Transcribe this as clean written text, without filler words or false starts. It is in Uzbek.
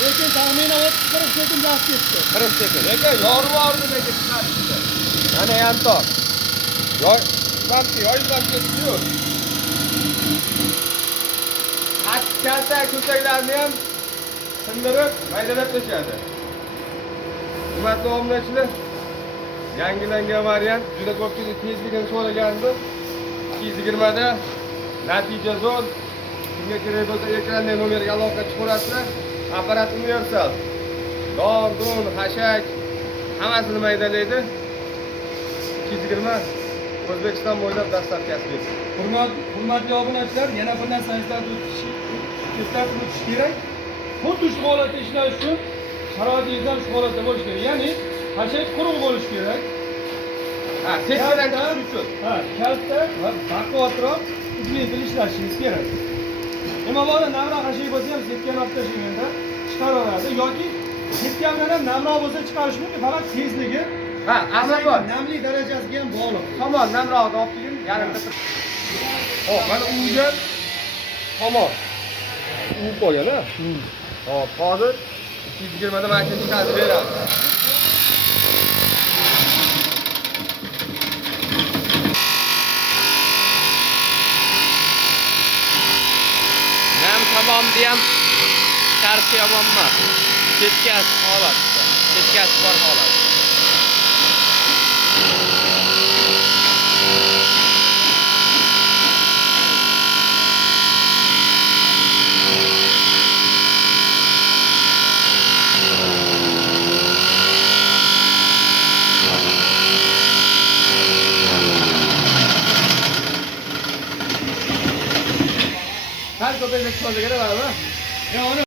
Lekin taxminan 30-40 sekund vaqt ketdi. 40 sekund. Lekin yorib oldi lekin chiqarishdi. Mana ham tor. Yoyilgan ketdi-yu. Kalta ko'chaklarni ham sindirib, maydalab tashladi. Hurmatli obunachilar, yangilangan variant juda ko'pchilik tezligini so'ragandi. 220 da natija zo'r. Shunga kerak bo'lsa ekrandan nomerga aloqa chiqarasizlar. Apparat universal. Don, hashak hammasini maydalaydi. 220 O'zbekiston bo'ylab dastavkasi. Hurmatli obunachilar, yana bir narsa eslatib o'tish kerak. Xuddi shu holatda ishlash uchun sharoitingizdan shu holatda bo'lish kerak. Ya'ni hashak quruq bo'lish kerak. Ha, tezdan chiqish uchun. Ha, kalta va baquvvatroq ugleybil ishlashingiz kerak. Nima bo'ladi, namroq hashak bo'lsa ham sekkan olib tashlaganda chiqaraveradi yoki sekkandan ham namroq bo'lsa chiqarish mumkin, faqat tezligi ha, asl namlik darajasiga ham bog'liq. Tomon namroqda olib keling, yarimta. Hop, mana uga tomon. U qo'yadi. Hop, hozir 220 da mashina chiqarib beradi. Nam tomonni ham chiqarish yomon emas. Ketkasi holatda. Ketkasi bor holat. Her köpeğin ekspozda göre var mı? Ya onu